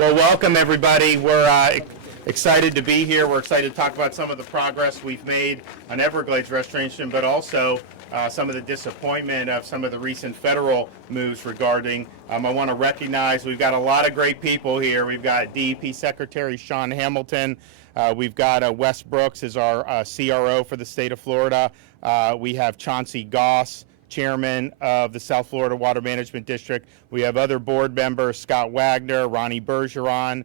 Well, welcome everybody. We're excited to be here. We're excited to talk about some of the progress we've made on Everglades restoration, but also some of the disappointment of some of the recent federal moves regarding. I want to recognize we've got a lot of great people here. We've got DEP Secretary Sean Hamilton. We've got Wes Brooks as our CRO for the state of Florida. We have Chauncey Goss, Chairman of the South Florida Water Management District. We have other board members, Scott Wagner, Ronnie Bergeron,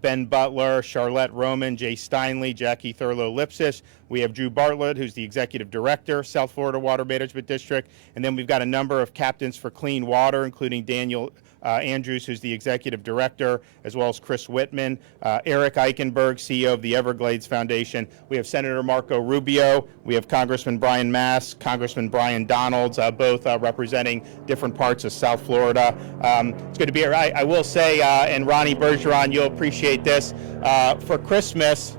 Ben Butler, Charlotte Roman, Jay Steinley, Jackie Thurlow-Lipsis. We have Drew Bartlett, who's the Executive Director, South Florida Water Management District. And then we've got a number of captains for clean water, including Daniel Andrews, who's the Executive Director, as well as Chris Whitman, Eric Eichenberg, CEO of the Everglades Foundation. We have Senator Marco Rubio. We have Congressman Brian Mast, Congressman Brian Donalds, both representing different parts of South Florida. It's good to be here. I will say, and Ronnie Bergeron, you'll appreciate this, for Christmas,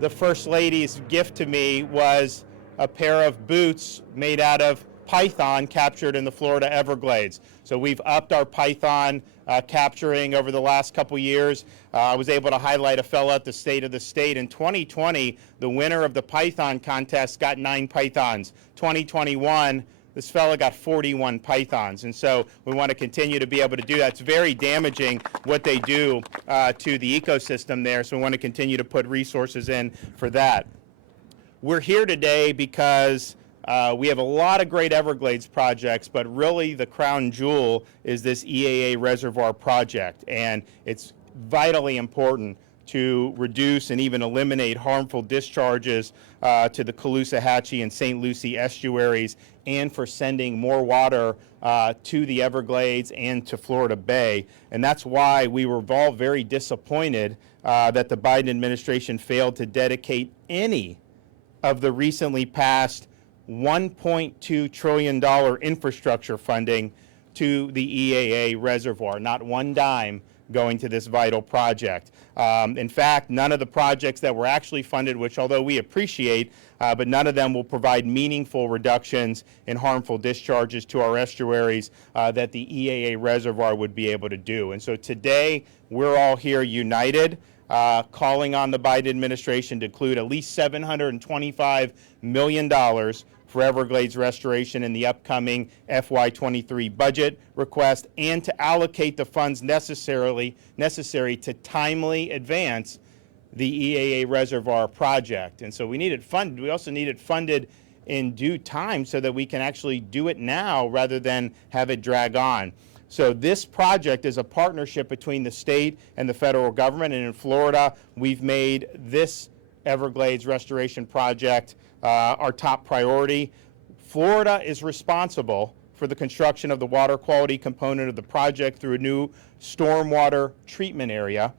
the First Lady's gift to me was a pair of boots made out of python captured in the Florida Everglades. So we've upped our python capturing over the last couple years. I was able to highlight a fellow at the State of the State. In 2020, the winner of the python contest got 9 pythons. 2021, this fellow got 41 pythons. And so we want to continue to be able to do that. It's very damaging what they do to the ecosystem there. So we want to continue to put resources in for that. We're here today because we have a lot of great Everglades projects, but really the crown jewel is this EAA reservoir project, and it's vitally important to reduce and even eliminate harmful discharges to the Caloosahatchee and St. Lucie estuaries, and for sending more water to the Everglades and to Florida Bay. And that's why we were all very disappointed that the Biden administration failed to dedicate any of the recently passed $1.2 trillion infrastructure funding to the EAA reservoir, not one dime going to this vital project. In fact, none of the projects that were actually funded, which although we appreciate, but none of them will provide meaningful reductions in harmful discharges to our estuaries that the EAA reservoir would be able to do. And so today, we're all here united, calling on the Biden administration to include at least $725 million for Everglades restoration in the upcoming FY23 budget request, and to allocate the funds necessary to timely advance the EAA reservoir project. And so we need it funded. We also need it funded in due time so that we can actually do it now rather than have it drag on. So this project is a partnership between the state and the federal government, and in Florida, we've made this Everglades restoration project our top priority. Florida is responsible for the construction of the water quality component of the project through a new stormwater treatment area,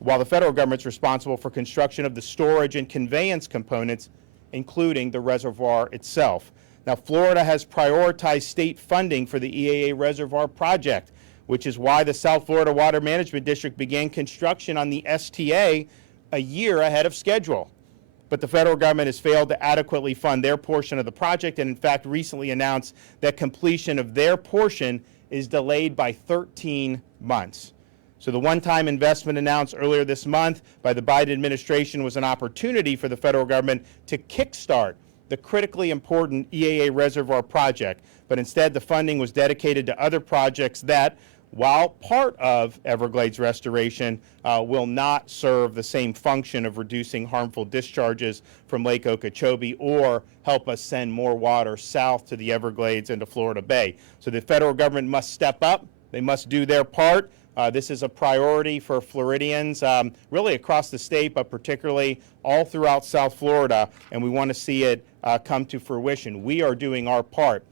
while the federal government's responsible for construction of the storage and conveyance components, including the reservoir itself. Now, Florida has prioritized state funding for the EAA reservoir project, which is why the South Florida Water Management District began construction on the STA a year ahead of schedule. But the federal government has failed to adequately fund their portion of the project, and in fact recently announced that completion of their portion is delayed by 13 months. So the one-time investment announced earlier this month by the Biden administration was an opportunity for the federal government to kickstart the critically important EAA reservoir project, but instead the funding was dedicated to other projects that, while part of Everglades restoration, will not serve the same function of reducing harmful discharges from Lake Okeechobee or help us send more water south to the Everglades and to Florida Bay. So the federal government must step up. They must do their part. This is a priority for Floridians, really across the state, but particularly all throughout South Florida, and we want to see it come to fruition. We are doing our part.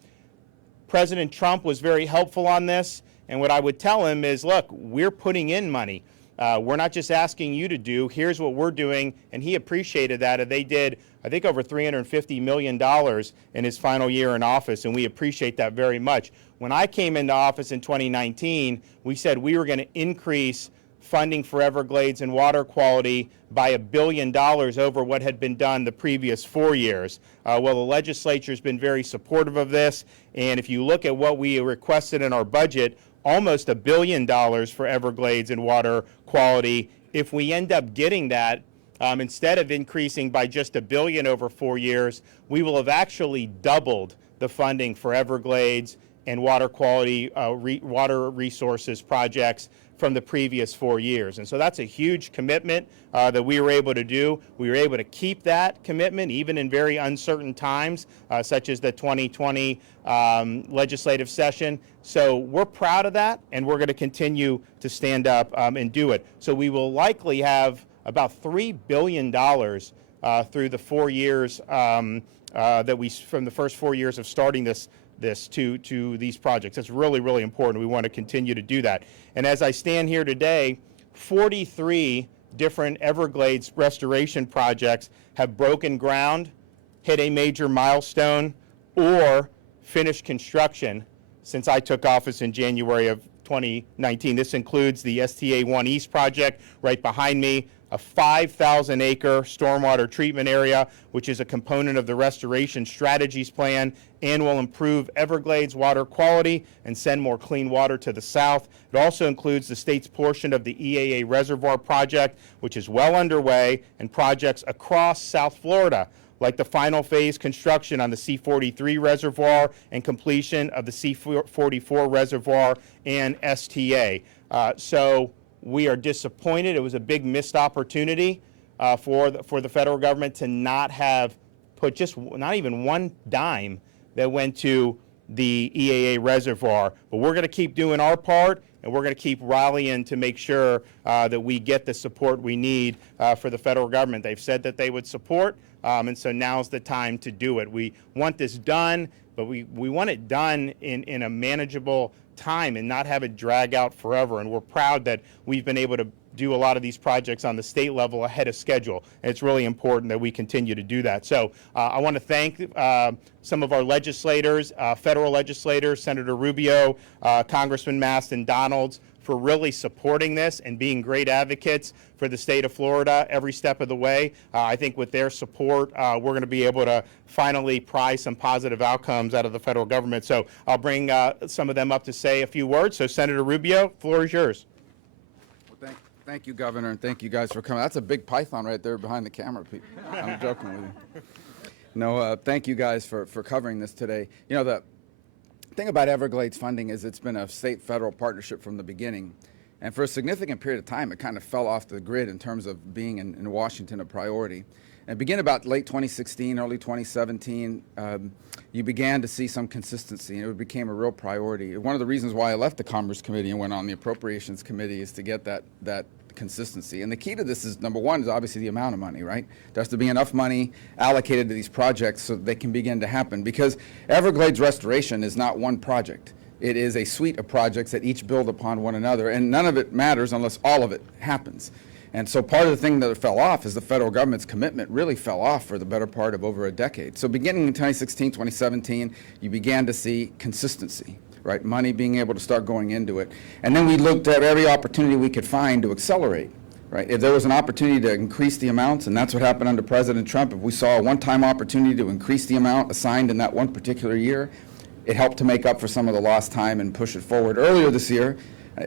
President Trump was very helpful on this. And what I would tell him is, look, we're putting in money. We're not just asking you to do, here's what we're doing. And he appreciated that. And they did, I think, over $350 million in his final year in office. And we appreciate that very much. When I came into office in 2019, we said we were going to increase funding for Everglades and water quality by $1 billion over what had been done the previous 4 years. Well, the legislature has been very supportive of this. And if you look at what we requested in our budget, almost $1 billion for Everglades and water quality. If we end up getting that, instead of increasing by just $1 billion over 4 years, we will have actually doubled the funding for Everglades and water quality, water resources projects from the previous 4 years. And so that's a huge commitment that we were able to do. We were able to keep that commitment even in very uncertain times, such as the 2020 legislative session. So we're proud of that, and we're going to continue to stand up and do it. So we will likely have about $3 billion through the 4 years from the first 4 years of starting this to these projects. That's really, really important. We want to continue to do that. And as I stand here today, 43 different Everglades restoration projects have broken ground, hit a major milestone, or finished construction since I took office in January of 2019. This includes the STA 1 East project right behind me, a 5,000-acre stormwater treatment area, which is a component of the Restoration Strategies Plan and will improve Everglades water quality and send more clean water to the south. It also includes the state's portion of the EAA Reservoir project, which is well underway, and projects across South Florida, like the final phase construction on the C-43 reservoir and completion of the C-44 reservoir and STA. So we are disappointed. It was a big missed opportunity for the federal government to not have put not even one dime that went to the EAA reservoir. But we're going to keep doing our part, and we're going to keep rallying to make sure that we get the support we need for the federal government. They've said that they would support, and so now's the time to do it. We want this done, but we want it done in a manageable time and not have it drag out forever. And we're proud that we've been able to do a lot of these projects on the state level ahead of schedule. And it's really important that we continue to do that. So I want to thank some of our legislators, federal legislators, Senator Rubio, Congressman Mast, and Donalds, for really supporting this and being great advocates for the state of Florida every step of the way. I think with their support, we're going to be able to finally pry some positive outcomes out of the federal government. So I'll bring some of them up to say a few words. So Senator Rubio, floor is yours. Well, thank you, Governor, and thank you guys for coming. That's a big python right there behind the camera, people. I'm joking with you. No, thank you guys for covering this today. You know, the thing about Everglades funding is it's been a state-federal partnership from the beginning. And for a significant period of time, it kind of fell off the grid in terms of being in Washington a priority. And beginning about late 2016, early 2017, you began to see some consistency, and it became a real priority. One of the reasons why I left the Commerce Committee and went on the Appropriations Committee is to get that consistency. And the key to this is, number one, is obviously the amount of money, right? There has to be enough money allocated to these projects so they can begin to happen. Because Everglades restoration is not one project. It is a suite of projects that each build upon one another, and none of it matters unless all of it happens. And so part of the thing that fell off is the federal government's commitment really fell off for the better part of over a decade. So beginning in 2016, 2017, you began to see consistency, right? Money being able to start going into it. And then we looked at every opportunity we could find to accelerate, right? If there was an opportunity to increase the amounts, and that's what happened under President Trump, if we saw a one-time opportunity to increase the amount assigned in that one particular year, it helped to make up for some of the lost time and push it forward. Earlier this year,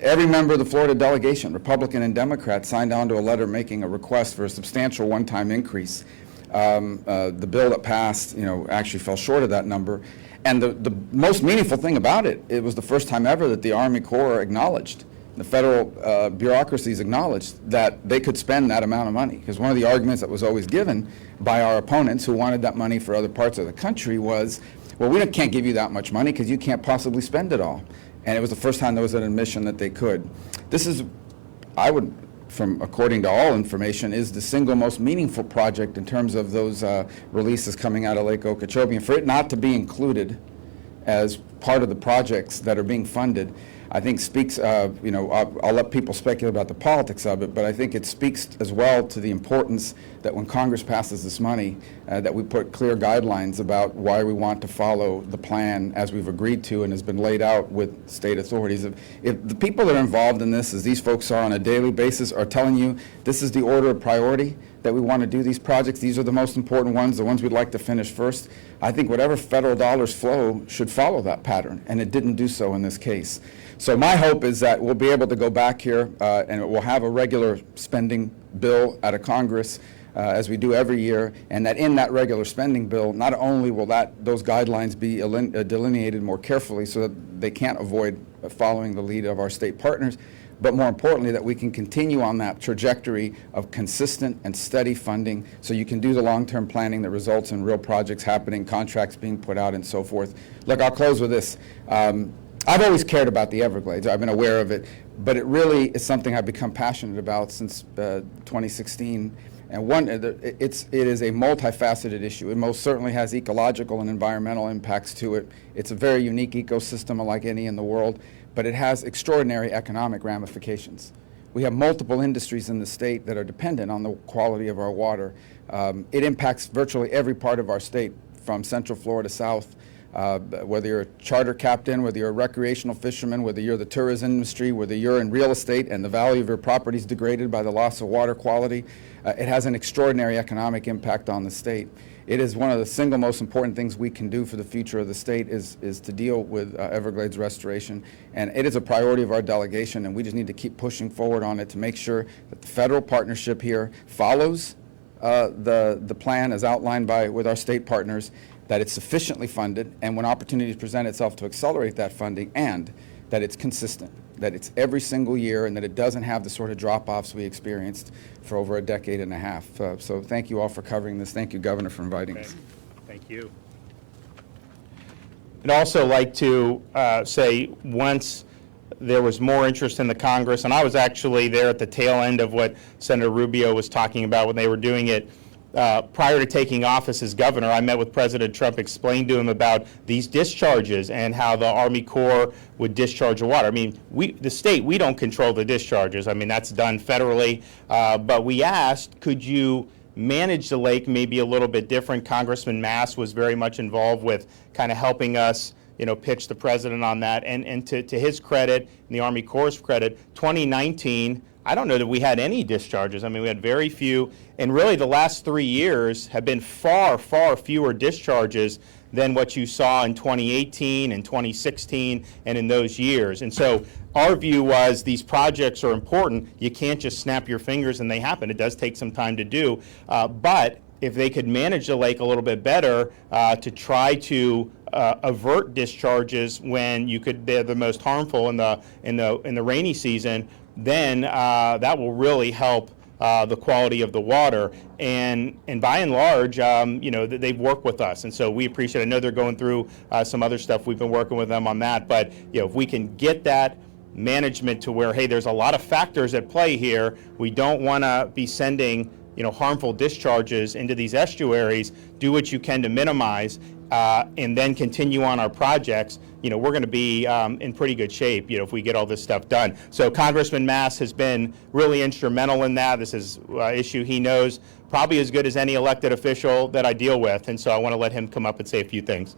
every member of the Florida delegation, Republican and Democrat, signed on to a letter making a request for a substantial one-time increase. The bill that passed, actually fell short of that number. And the most meaningful thing about it, it was the first time ever that the Army Corps acknowledged, the federal bureaucracies acknowledged that they could spend that amount of money. Because one of the arguments that was always given by our opponents who wanted that money for other parts of the country was, well, we can't give you that much money because you can't possibly spend it all. And it was the first time there was an admission that they could. This is, according to all information, is the single most meaningful project in terms of those releases coming out of Lake Okeechobee. And for it not to be included as part of the projects that are being funded, I think speaks, I'll let people speculate about the politics of it, but I think it speaks as well to the importance that when Congress passes this money, that we put clear guidelines about why we want to follow the plan as we've agreed to and has been laid out with state authorities. If the people that are involved in this, as these folks are on a daily basis, are telling you this is the order of priority that we want to do these projects, these are the most important ones, the ones we'd like to finish first, I think whatever federal dollars flow should follow that pattern, and it didn't do so in this case. So my hope is that we'll be able to go back here and we'll have a regular spending bill out of Congress as we do every year, and that in that regular spending bill, not only will those guidelines be delineated more carefully so that they can't avoid following the lead of our state partners, but more importantly, that we can continue on that trajectory of consistent and steady funding so you can do the long-term planning that results in real projects happening, contracts being put out, and so forth. Look, I'll close with this. I've always cared about the Everglades. I've been aware of it, but it really is something I've become passionate about since 2016. And it is a multifaceted issue. It most certainly has ecological and environmental impacts to it. It's a very unique ecosystem, unlike any in the world, but it has extraordinary economic ramifications. We have multiple industries in the state that are dependent on the quality of our water. It impacts virtually every part of our state, from Central Florida south. Whether you're a charter captain, whether you're a recreational fisherman, whether you're the tourism industry, whether you're in real estate and the value of your property is degraded by the loss of water quality, it has an extraordinary economic impact on the state. It is one of the single most important things we can do for the future of the state is to deal with Everglades restoration. And it is a priority of our delegation, and we just need to keep pushing forward on it to make sure that the federal partnership here follows the plan as outlined with our state partners, that it's sufficiently funded, and when opportunities present itself to accelerate that funding, and that it's consistent, that it's every single year, and that it doesn't have the sort of drop-offs we experienced for over a decade and a half. So thank you all for covering this. Thank you, Governor, for inviting us. Thank you. I'd also like to say, once there was more interest in the Congress, and I was actually there at the tail end of what Senator Rubio was talking about when they were doing it. Prior to taking office as governor, I met with President Trump, explained to him about these discharges and how the Army Corps would discharge the water. I mean, the state, we don't control the discharges. I mean, that's done federally. But we asked, could you manage the lake maybe a little bit different? Congressman Mast was very much involved with kind of helping us, pitch the president on that. And to his credit, and the Army Corps' credit, 2019, I don't know that we had any discharges. I mean, we had very few, and really the last 3 years have been far, far fewer discharges than what you saw in 2018 and 2016 and in those years. And so our view was these projects are important. You can't just snap your fingers and they happen. It does take some time to do, but if they could manage the lake a little bit better to try to avert discharges when they're the most harmful in the rainy season, then that will really help the quality of the water. And by and large, they've worked with us, and so we appreciate it. I know they're going through some other stuff. We've been working with them on that, but if we can get that management to where, hey, there's a lot of factors at play here. We don't want to be sending harmful discharges into these estuaries. Do what you can to minimize, and then continue on our projects. We're going to be in pretty good shape, if we get all this stuff done. So Congressman Mast has been really instrumental in that. This is an issue he knows probably as good as any elected official that I deal with, and so I want to let him come up and say a few things.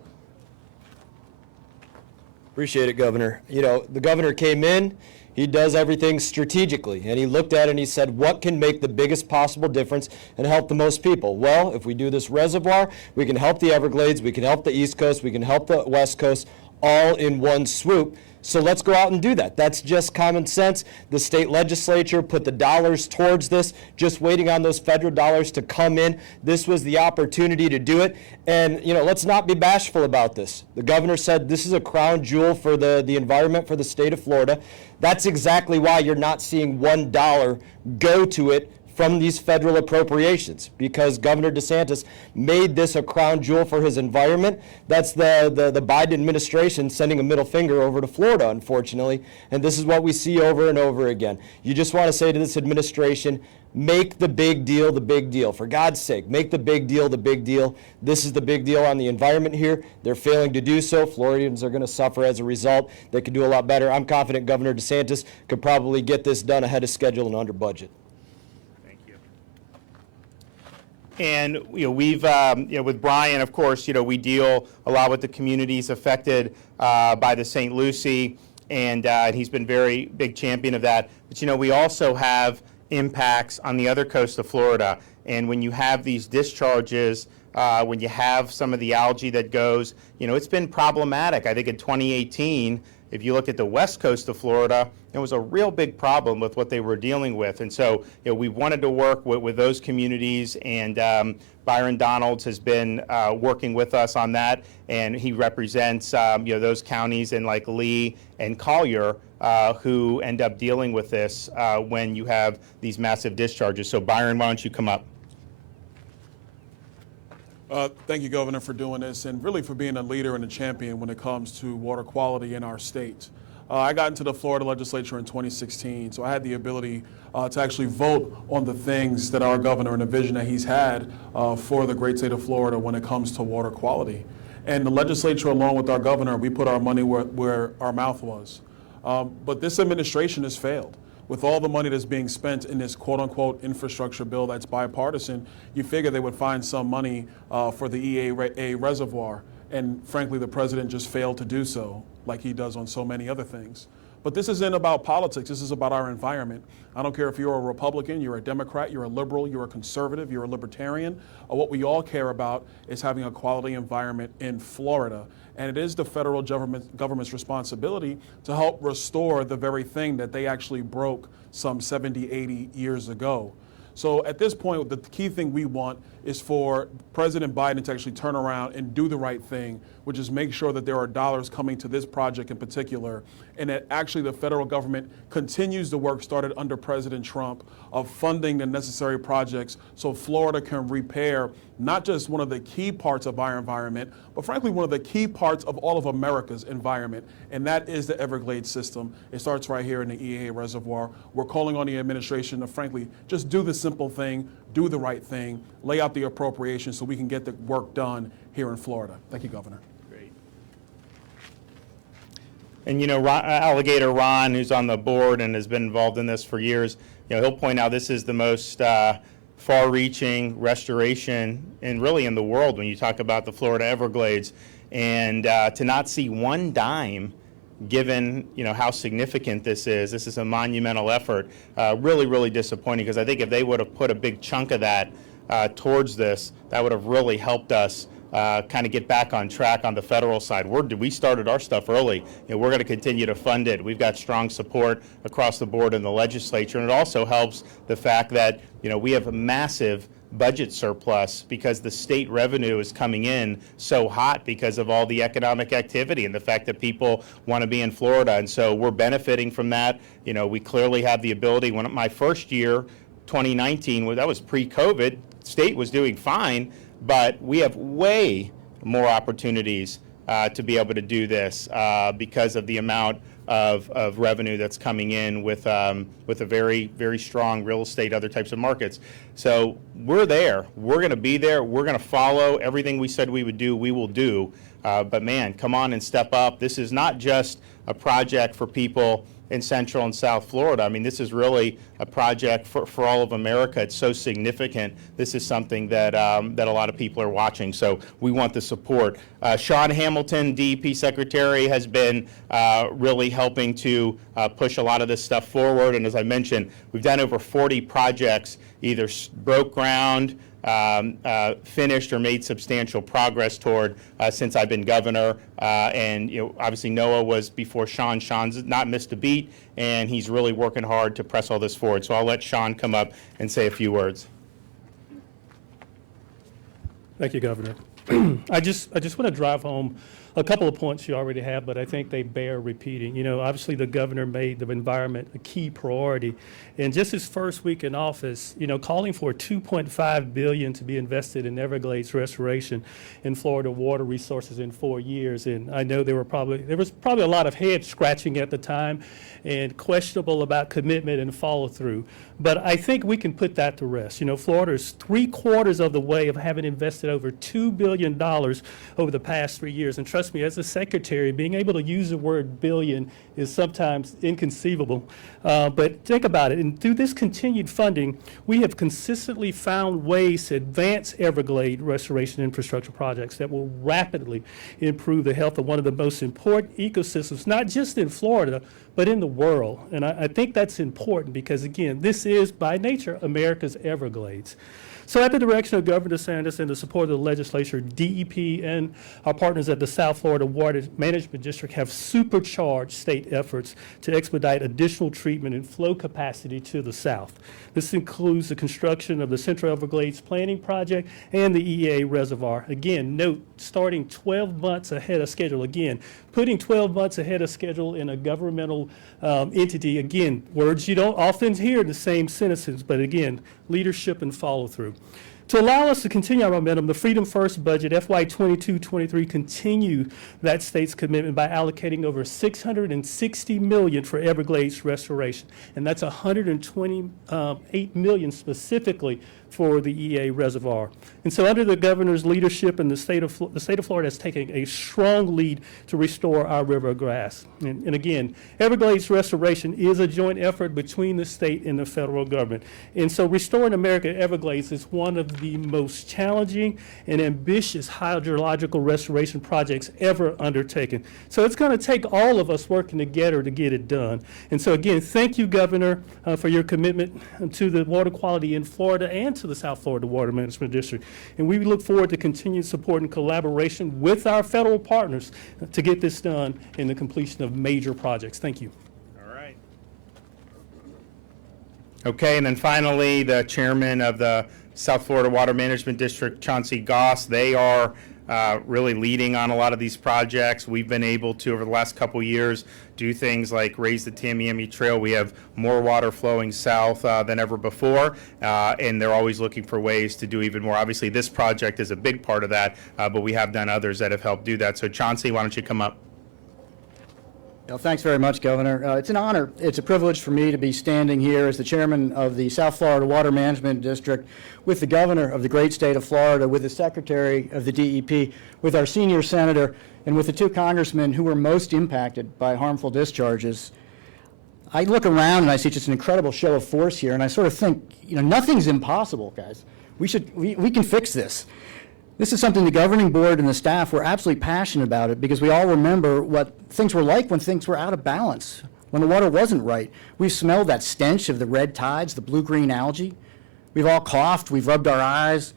Appreciate it, Governor. The governor came in, he does everything strategically, and he looked at it and he said, what can make the biggest possible difference and help the most people? Well, if we do this reservoir, we can help the Everglades, we can help the East Coast, we can help the West Coast, all in one swoop. So let's go out and do that. That's just common sense. The state legislature put the dollars towards this, just waiting on those federal dollars to come in. This was the opportunity to do it. And, let's not be bashful about this. The governor said this is a crown jewel for the environment for the state of Florida. That's exactly why you're not seeing $1 go to it from these federal appropriations, because Governor DeSantis made this a crown jewel for his environment. That's the Biden administration sending a middle finger over to Florida, unfortunately, and this is what we see over and over again. You just want to say to this administration, make the big deal the big deal. For God's sake, make the big deal the big deal. This is the big deal on the environment here. They're failing to do so. Floridians are going to suffer as a result. They could do a lot better. I'm confident Governor DeSantis could probably get this done ahead of schedule and under budget. And we've with Brian, of course, we deal a lot with the communities affected by the St. Lucie, and he's been very big champion of that. But we also have impacts on the other coast of Florida, and when you have these discharges, when you have some of the algae that goes, it's been problematic. I think in 2018, if you look at the west coast of Florida, it was a real big problem with what they were dealing with. And so, we wanted to work with those communities, and Byron Donalds has been working with us on that, and he represents those counties in like Lee and Collier who end up dealing with this when you have these massive discharges. So Byron, why don't you come up? Thank you, Governor, for doing this and really for being a leader and a champion when it comes to water quality in our state. I got into the Florida legislature in 2016, so I had the ability to actually vote on the things that our governor and the vision that he's had for the great state of Florida when it comes to water quality. And the legislature, along with our governor, we put our money where our mouth was. But this administration has failed. With all the money that's being spent in this quote-unquote infrastructure bill that's bipartisan, you figure they would find some money for the EA reservoir. And frankly, the president just failed to do so, like he does on so many other things. But this isn't about politics, this is about our environment. I don't care if you're a Republican, you're a Democrat, you're a liberal, you're a conservative, you're a libertarian. What we all care about is having a quality environment in Florida. And it is the federal government's responsibility to help restore the very thing that they actually broke some 70, 80 years ago. So at this point, the key thing we want is for President Biden to actually turn around and do the right thing, which is make sure that there are dollars coming to this project in particular, and that actually the federal government continues the work started under President Trump of funding the necessary projects so Florida can repair not just one of the key parts of our environment, but frankly, one of the key parts of all of America's environment, and that is the Everglades system. It starts right here in the EA reservoir. We're calling on the administration to frankly just do the simple thing, do the right thing, lay out the appropriations so we can get the work done here in Florida. Thank you, Governor. Great. And Alligator Ron, who's on the board and has been involved in this for years, he'll point out this is the most far-reaching restoration really in the world when you talk about the Florida Everglades, and to not see one dime given how significant this is a monumental effort. Really disappointing, because I think if they would have put a big chunk of that towards this, that would have really helped us kind of get back on track on the federal side. We started our stuff early. We're going to continue to fund it. We've got strong support across the board in the legislature, and it also helps the fact that we have a massive budget surplus because the state revenue is coming in so hot because of all the economic activity and the fact that people want to be in Florida, and so we're benefiting from that. We clearly have the ability. When my first year, 2019, that was pre-COVID, state was doing fine, but we have way more opportunities to be able to do this because of the amount of revenue that's coming in with a very strong real estate, other types of markets. So we're there. We're going to be there. We're going to follow everything we said we would do. We will do. But man, come on and step up. This is not just a project for people in Central and South Florida. I mean, this is really a project for all of America. It's so significant. This is something that that a lot of people are watching. So we want the support. Sean Hamilton, DEP Secretary, has been really helping to push a lot of this stuff forward. And as I mentioned, we've done over 40 projects, either broke ground, finished, or made substantial progress toward since I've been governor. And obviously Noah was before Sean. Sean's not missed a beat, and he's really working hard to press all this forward. So I'll let Sean come up and say a few words. Thank you, Governor. I just want to drive home a couple of points you already have, but I think they bear repeating. Obviously the governor made the environment a key priority. And just his first week in office, calling for $2.5 billion to be invested in Everglades restoration in Florida water resources in 4 years. And I know there was probably a lot of head scratching at the time and questionable about commitment and follow through. But I think we can put that to rest. Florida is 3/4 of the way of having invested over $2 billion over the past 3 years. And trust me, as a secretary, being able to use the word billion is sometimes inconceivable. But think about it. And through this continued funding, we have consistently found ways to advance Everglades restoration infrastructure projects that will rapidly improve the health of one of the most important ecosystems, not just in Florida, but in the world. And I think that's important because, again, this is by nature America's Everglades. So at the direction of Governor DeSantis and the support of the legislature, DEP and our partners at the South Florida Water Management District have supercharged state efforts to expedite additional treatment and flow capacity to the south. This includes the construction of the Central Everglades Planning Project and the EA Reservoir. Again, note, starting 12 months ahead of schedule. Again, putting 12 months ahead of schedule in a governmental entity, again, words you don't often hear in the same sentences, but again, leadership and follow through. To allow us to continue our momentum, the Freedom First budget FY 22-23 continue that state's commitment by allocating over $660 million for Everglades restoration, and that's $128 million specifically for the EA Reservoir. And so under the governor's leadership, and the state of Florida has taken a strong lead to restore our river grass. And again, Everglades restoration is a joint effort between the state and the federal government. And so restoring American Everglades is one of the most challenging and ambitious hydrological restoration projects ever undertaken. So it's going to take all of us working together to get it done. And so again, thank you, Governor, for your commitment to the water quality in Florida and to the South Florida Water Management District. And we look forward to continued support and collaboration with our federal partners to get this done in the completion of major projects. Thank you. All right. Okay, and then finally, the chairman of the South Florida Water Management District, Chauncey Goss. They are really leading on a lot of these projects. We've been able to, over the last couple years, do things like raise the Tamiami Trail. We have more water flowing south than ever before, and they're always looking for ways to do even more. Obviously, this project is a big part of that, but we have done others that have helped do that. So Chauncey, why don't you come up? Well, thanks very much, Governor. It's an honor. It's a privilege for me to be standing here as the chairman of the South Florida Water Management District with the governor of the great state of Florida, with the secretary of the DEP, with our senior senator, and with the two congressmen who were most impacted by harmful discharges. I look around and I see just an incredible show of force here, and I sort of think, nothing's impossible, guys. We can fix this. This is something the governing board and the staff were absolutely passionate about it, because we all remember what things were like when things were out of balance, when the water wasn't right. We've smelled that stench of the red tides, the blue-green algae. We've all coughed, we've rubbed our eyes.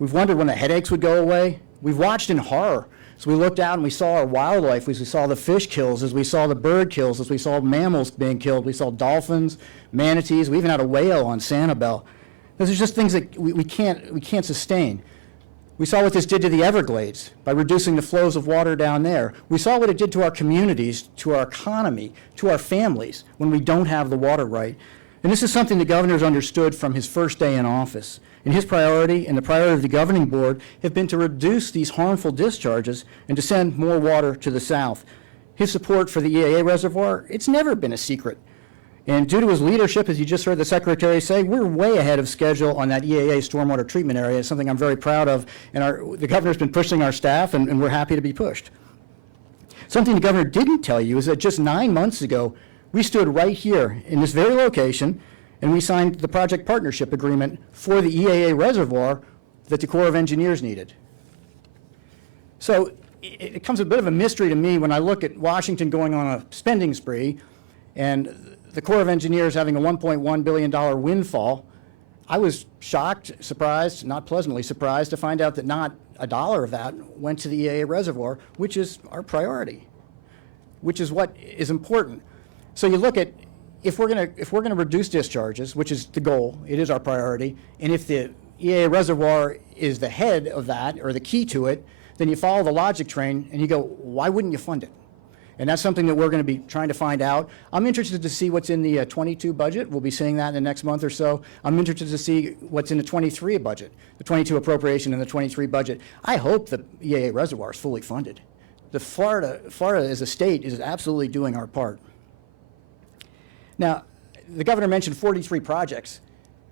We've wondered when the headaches would go away. We've watched in horror. So we looked out and we saw our wildlife, as we saw the fish kills, as we saw the bird kills, as we saw mammals being killed. We saw dolphins, manatees. We even had a whale on Sanibel. Those are just things that we can't sustain. We saw what this did to the Everglades by reducing the flows of water down there. We saw what it did to our communities, to our economy, to our families when we don't have the water right. And this is something the governor's understood from his first day in office. And his priority and the priority of the governing board have been to reduce these harmful discharges and to send more water to the south. His support for the EAA reservoir, it's never been a secret. And due to his leadership, as you just heard the secretary say, we're way ahead of schedule on that EAA stormwater treatment area. It's something I'm very proud of, and the governor's been pushing our staff, and we're happy to be pushed. Something the governor didn't tell you is that just 9 months ago, we stood right here in this very location, and we signed the project partnership agreement for the EAA reservoir that the Corps of Engineers needed. So it becomes a bit of a mystery to me when I look at Washington going on a spending spree, and the Corps of Engineers having a $1.1 billion windfall. I was shocked, surprised, not pleasantly surprised to find out that not a dollar of that went to the EAA reservoir, which is our priority, which is what is important. So you look at, if we're gonna reduce discharges, which is the goal, it is our priority, and if the EAA reservoir is the head of that, or the key to it, then you follow the logic train and you go, why wouldn't you fund it? And that's something that we're going to be trying to find out. I'm interested to see what's in the 22 budget. We'll be seeing that in the next month or so. I'm interested to see what's in the 23 budget, the 22 appropriation and the 23 budget. I hope the EAA reservoir is fully funded. Florida as a state is absolutely doing our part. Now, the governor mentioned 43 projects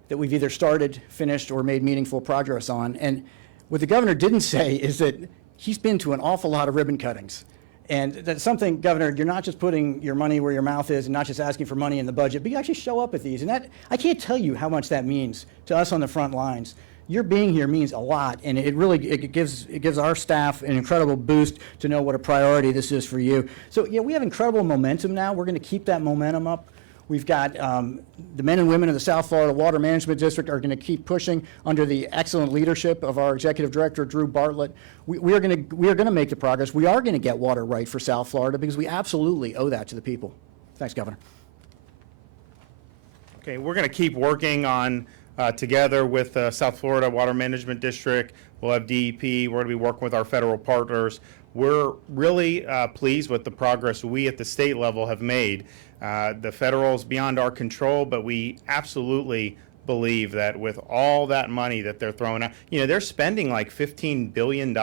that we've either started, finished, or made meaningful progress on. And what the governor didn't say is that he's been to an awful lot of ribbon cuttings. And that's something, Governor, you're not just putting your money where your mouth is and not just asking for money in the budget, but you actually show up at these. And that, I can't tell you how much that means to us on the front lines. Your being here means a lot, and it gives our staff an incredible boost to know what a priority this is for you. So yeah, we have incredible momentum now. We're going to keep that momentum up. We've got the men and women of the South Florida Water Management District are going to keep pushing under the excellent leadership of our Executive Director, Drew Bartlett. We are going to make the progress. We are going to get water right for South Florida because we absolutely owe that to the people. Thanks, Governor. Okay, we're going to keep working on, together with South Florida Water Management District. We'll have DEP. We're going to be working with our federal partners. We're really pleased with the progress we at the state level have made. The federal is beyond our control, but we absolutely believe that with all that money that they're throwing out, they're spending like $15 billion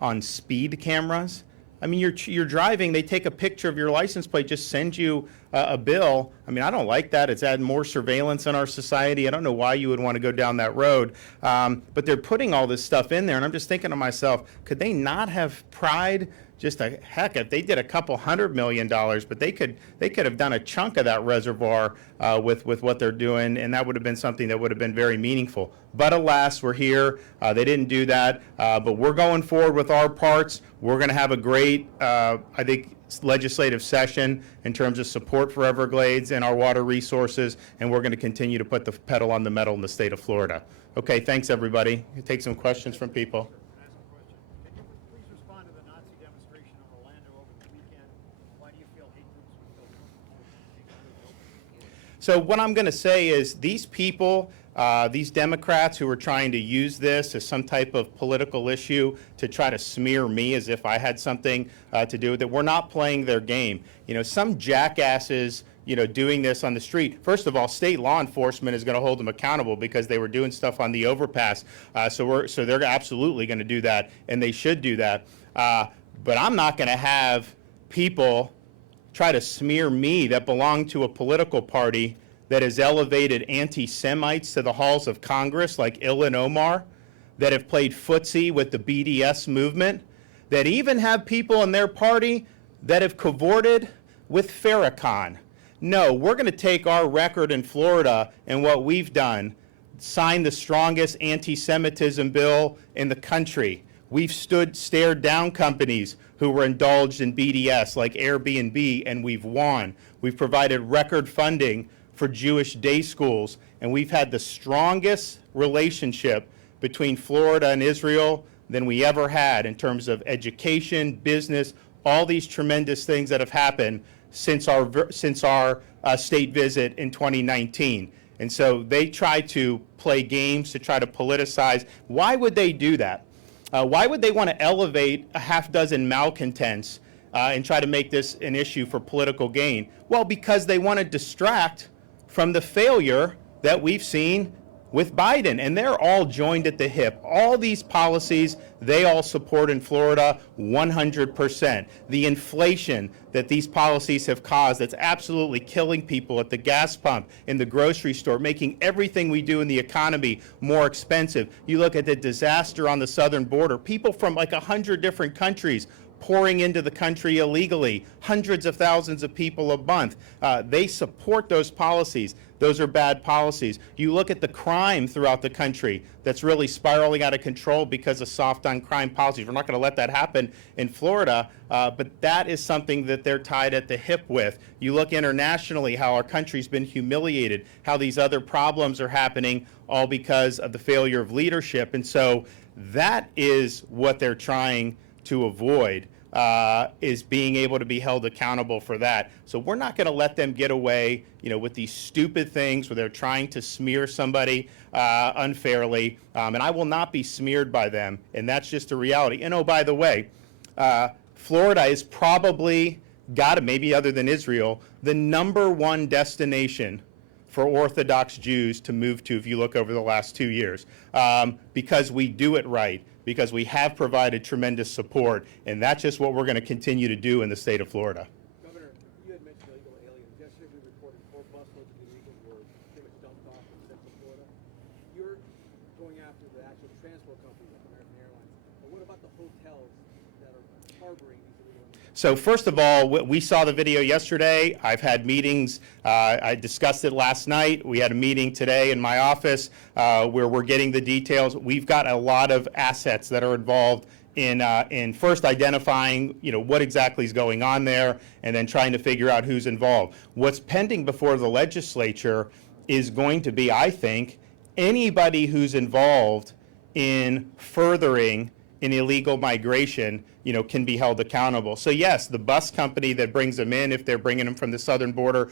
on speed cameras. I mean, you're driving, they take a picture of your license plate, just send you a bill. I mean, I don't like that. It's adding more surveillance in our society. I don't know why you would want to go down that road. But they're putting all this stuff in there, and I'm just thinking to myself, could they not have pried just a heck if they did a couple $100 million, but they could have done a chunk of that reservoir with what they're doing, and that would have been something that would have been very meaningful. But alas, we're here. They didn't do that, but we're going forward with our parts. We're going to have a great, I think, legislative session in terms of support for Everglades and our water resources, and we're going to continue to put the pedal on the metal in the state of Florida. Okay, thanks everybody. We'll take some questions from people. Please respond to the Nazi demonstration in Orlando over the weekend. Why do you feel hate groups would feel? So what I'm going to say is these people, these Democrats who are trying to use this as some type of political issue to try to smear me as if I had something to do with it, we're not playing their game. Some jackasses, doing this on the street. First of all, state law enforcement is going to hold them accountable because they were doing stuff on the overpass. So they're absolutely going to do that, and they should do that. But I'm not going to have people try to smear me that belong to a political party that has elevated anti-Semites to the halls of Congress like Ilhan Omar, that have played footsie with the BDS movement, that even have people in their party that have cavorted with Farrakhan. No, we're going to take our record in Florida and what we've done, sign the strongest anti-Semitism bill in the country. We've stared down companies who were indulged in BDS like Airbnb, and we've won. We've provided record funding for Jewish day schools, and we've had the strongest relationship between Florida and Israel than we ever had in terms of education, business, all these tremendous things that have happened since our state visit in 2019. And so they try to play games to try to politicize. Why would they do that? Why would they want to elevate a half dozen malcontents and try to make this an issue for political gain? Well, because they want to distract from the failure that we've seen with Biden, and they're all joined at the hip. All these policies, they all support in Florida 100%. The inflation that these policies have caused, that's absolutely killing people at the gas pump, in the grocery store, making everything we do in the economy more expensive. You look at the disaster on the southern border, people from like 100 different countries pouring into the country illegally, hundreds of thousands of people a month. They support those policies. Those are bad policies. You look at the crime throughout the country that's really spiraling out of control because of soft on crime policies. We're not going to let that happen in Florida, but that is something that they're tied at the hip with. You look internationally how our country's been humiliated, how these other problems are happening all because of the failure of leadership. And so that is what they're trying to avoid, is being able to be held accountable for that. So we're not going to let them get away, with these stupid things where they're trying to smear somebody unfairly, and I will not be smeared by them, and that's just a reality. And oh, by the way, Florida is probably, maybe other than Israel, the #1 destination for Orthodox Jews to move to if you look over the last 2 years, because we do it right, because we have provided tremendous support, and that's just what we're going to continue to do in the state of Florida. Governor, you had mentioned illegal aliens. Yesterday we reported 4 busloads of illegals were pretty much dumped off in Central Florida. You're going after the actual transport companies like American Airlines, but what about the hotels that are harboring these illegal immigrants? So first of all, we saw the video yesterday. I've had meetings. I discussed it last night. We had a meeting today in my office where we're getting the details. We've got a lot of assets that are involved in first identifying, what exactly is going on there, and then trying to figure out who's involved. What's pending before the legislature is going to be, I think, anybody who's involved in furthering an illegal migration, can be held accountable. So yes, the bus company that brings them in, if they're bringing them from the southern border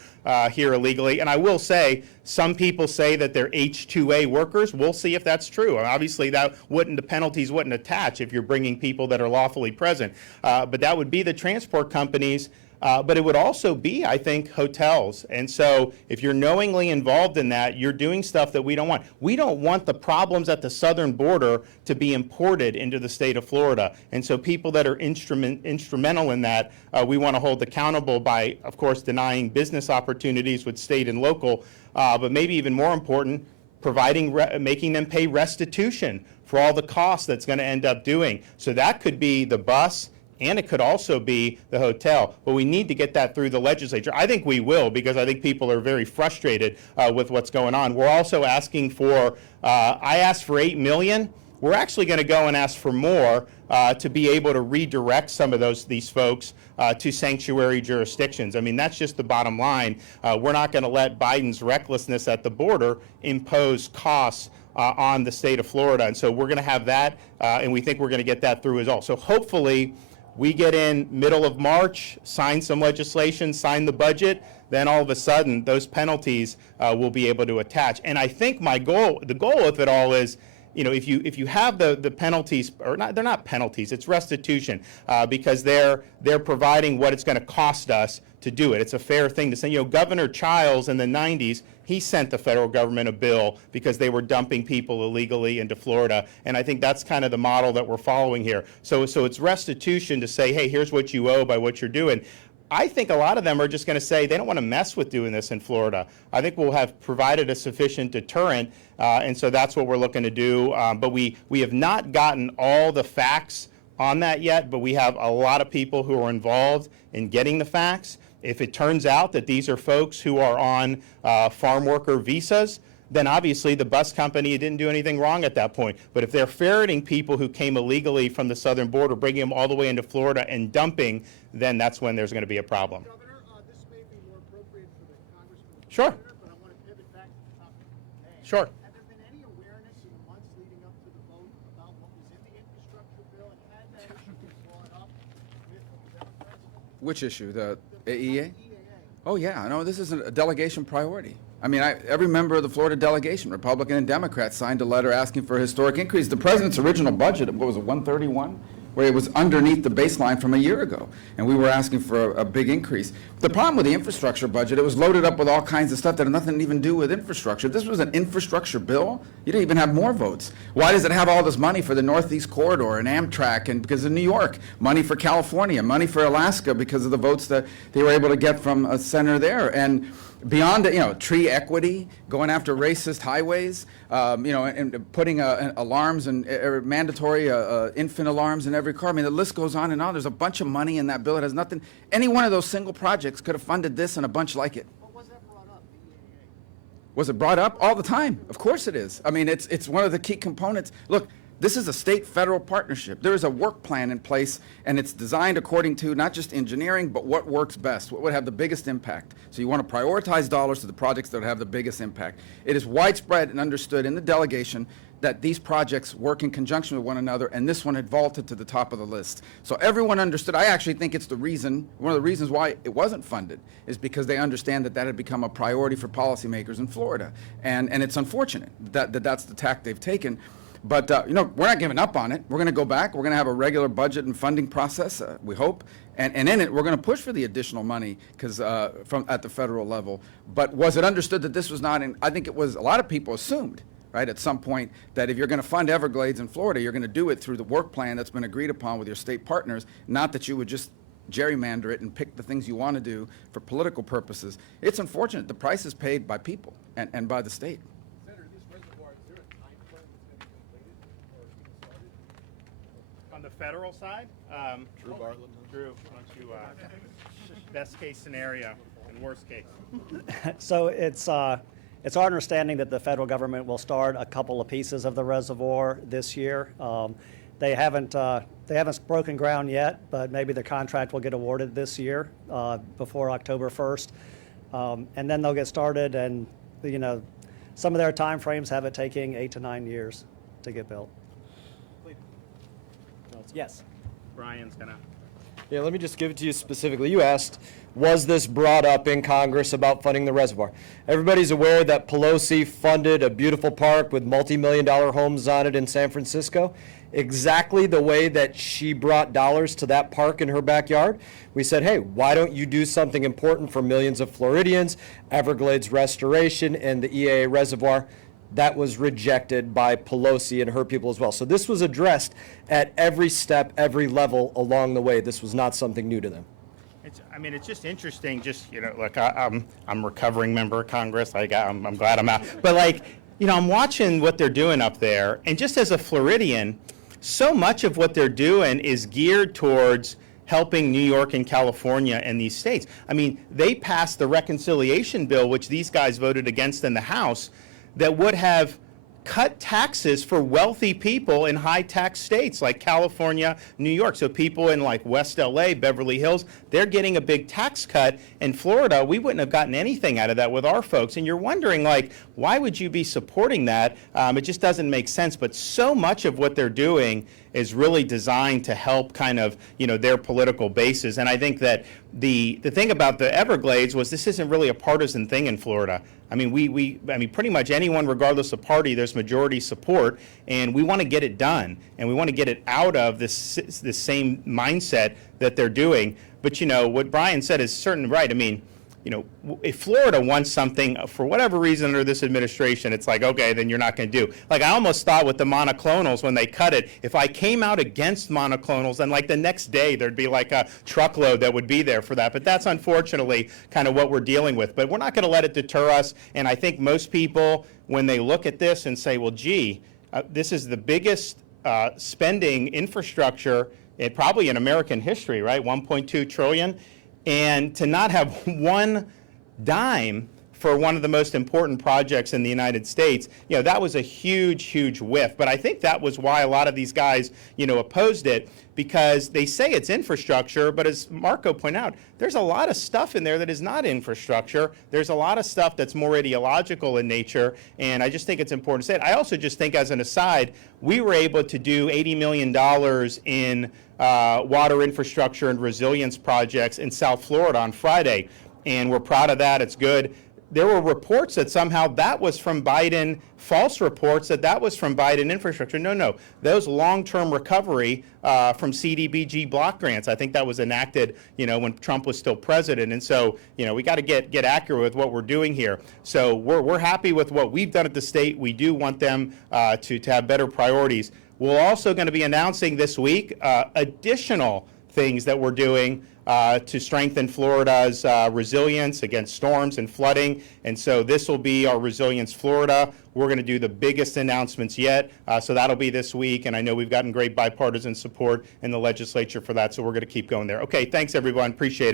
here illegally, and I will say, some people say that they're H-2A workers. We'll see if that's true. And obviously, the penalties wouldn't attach if you're bringing people that are lawfully present. But that would be the transport companies. But it would also be, I think, hotels. And so if you're knowingly involved in that, you're doing stuff that we don't want. We don't want the problems at the southern border to be imported into the state of Florida. And so people that are instrumental in that, we want to hold accountable by, of course, denying business opportunities with state and local, but maybe even more important, making them pay restitution for all the costs that's going to end up doing. So that could be the bus, and it could also be the hotel. But we need to get that through the legislature. I think we will, because I think people are very frustrated with what's going on. We're also asking for, I asked for $8 million. We're actually going to go and ask for more to be able to redirect some of these folks to sanctuary jurisdictions. I mean, that's just the bottom line. We're not going to let Biden's recklessness at the border impose costs on the state of Florida. And so we're going to have that, and we think we're going to get that through as well. So hopefully, we get in middle of March, sign some legislation, sign the budget, then all of a sudden those penalties will be able to attach. And I think the goal of it all is, if you have the penalties, or not, they're not penalties, it's restitution, because they're providing what it's going to cost us to do it. It's a fair thing to say. Governor Childs in the 90s, he sent the federal government a bill because they were dumping people illegally into Florida. And I think that's kind of the model that we're following here. So it's restitution to say, hey, here's what you owe by what you're doing. I think a lot of them are just going to say they don't want to mess with doing this in Florida. I think we'll have provided a sufficient deterrent, and so that's what we're looking to do. But we have not gotten all the facts on that yet, but we have a lot of people who are involved in getting the facts. If it turns out that these are folks who are on farm worker visas, then obviously the bus company didn't do anything wrong at that point. But if they're ferreting people who came illegally from the southern border, bringing them all the way into Florida and dumping, then that's when there's going to be a problem. Governor, this may be more appropriate for the congressman. Sure. But I want to pivot back to the topic today. Sure. Have there been any awareness in the months leading up to the vote about what was in the infrastructure bill, and had that issue been brought up with the Democrats? Which issue? The AEA? EAA. Oh, yeah. No, this is a delegation priority. I mean, every member of the Florida delegation, Republican and Democrat, signed a letter asking for a historic increase. The president's original budget, what was it, 131? Where it was underneath the baseline from a year ago. And we were asking for a big increase. The problem with the infrastructure budget, it was loaded up with all kinds of stuff that had nothing to even do with infrastructure. If this was an infrastructure bill, you didn't even have more votes. Why does it have all this money for the Northeast Corridor and Amtrak and because of New York? Money for California, money for Alaska because of the votes that they were able to get from a senator there. And beyond, tree equity, going after racist highways, and putting alarms and mandatory infant alarms in every car. I mean, the list goes on and on. There's a bunch of money in that bill. It has nothing. Any one of those single projects could have funded this and a bunch like it. But was that brought up, the EAA? Was it brought up? All the time. Of course it is. I mean, it's one of the key components. Look, this is a state-federal partnership. There is a work plan in place, and it's designed according to not just engineering, but what works best, what would have the biggest impact. So you want to prioritize dollars to the projects that would have the biggest impact. It is widespread and understood in the delegation that these projects work in conjunction with one another, and this one had vaulted to the top of the list. So everyone understood. I actually think it's one of the reasons why it wasn't funded, is because they understand that had become a priority for policymakers in Florida. And it's unfortunate that that's the tack they've taken. But, we're not giving up on it. We're going to go back. We're going to have a regular budget and funding process, we hope. And in it, we're going to push for the additional money at the federal level. But was it understood that this was not I think it was, a lot of people assumed, right, at some point, that if you're going to fund Everglades in Florida, you're going to do it through the work plan that's been agreed upon with your state partners, not that you would just gerrymander it and pick the things you want to do for political purposes. It's unfortunate. The price is paid by people and by the state. Senator, this reservoir, is there a time frame that's going to be completed or started? On the federal side, Drew Bartlett. Drew, why don't you, best case scenario and worst case? So it's our understanding that the federal government will start a couple of pieces of the reservoir this year. They haven't broken ground yet, but maybe the contract will get awarded this year before October 1st. And then they'll get started, and some of their time frames have it taking 8 to 9 years to get built. Yes. Brian's gonna. Yeah, let me just give it to you specifically. You asked, was this brought up in Congress about funding the reservoir? Everybody's aware that Pelosi funded a beautiful park with multi-million-dollar homes on it in San Francisco. Exactly the way that she brought dollars to that park in her backyard. We said, hey, why don't you do something important for millions of Floridians, Everglades restoration, and the EAA reservoir? That was rejected by Pelosi and her people as well. So this was addressed at every step, every level along the way. This was not something new to them. It's just interesting. Just look, I'm a recovering member of Congress. I'm glad I'm out. But I'm watching what they're doing up there, and just as a Floridian, so much of what they're doing is geared towards helping New York and California and these states. They passed the reconciliation bill, which these guys voted against in the House, that would have cut taxes for wealthy people in high-tax states like California, New York. So people in West LA, Beverly Hills, they're getting a big tax cut. In Florida, we wouldn't have gotten anything out of that with our folks. And you're wondering, why would you be supporting that? It just doesn't make sense. But so much of what they're doing is really designed to help kind of, their political bases. And I think that the thing about the Everglades was this isn't really a partisan thing in Florida. Pretty much anyone, regardless of party, there's majority support, and we want to get it done, and we want to get it out of this same mindset that they're doing. But what Brian said is certainly right. If Florida wants something for whatever reason under this administration, it's okay, then you're not going to do. I almost thought with the monoclonals when they cut it, if I came out against monoclonals, then the next day there'd be a truckload that would be there for that. But that's unfortunately kind of what we're dealing with. But we're not going to let it deter us. And I think most people, when they look at this and say, well, gee, this is the biggest spending infrastructure probably in American history, right? 1.2 trillion. And to not have one dime for one of the most important projects in the United States, that was a huge, huge whiff. But I think that was why a lot of these guys, opposed it, because they say it's infrastructure, but as Marco pointed out, there's a lot of stuff in there that is not infrastructure. There's a lot of stuff that's more ideological in nature, and I just think it's important to say it. I also just think, as an aside, we were able to do $80 million in water infrastructure and resilience projects in South Florida on Friday, and we're proud of that. It's good. There were reports that somehow that was from Biden, false reports that was from Biden infrastructure. No. Those long-term recovery from CDBG block grants, I think that was enacted, when Trump was still president. And so, we got to get accurate with what we're doing here. So we're happy with what we've done at the state. We do want them to have better priorities. We're also going to be announcing this week additional things that we're doing to strengthen Florida's resilience against storms and flooding. And so this will be our Resilience Florida. We're going to do the biggest announcements yet. So that'll be this week. And I know we've gotten great bipartisan support in the legislature for that. So we're going to keep going there. Okay, thanks, everyone. Appreciate it.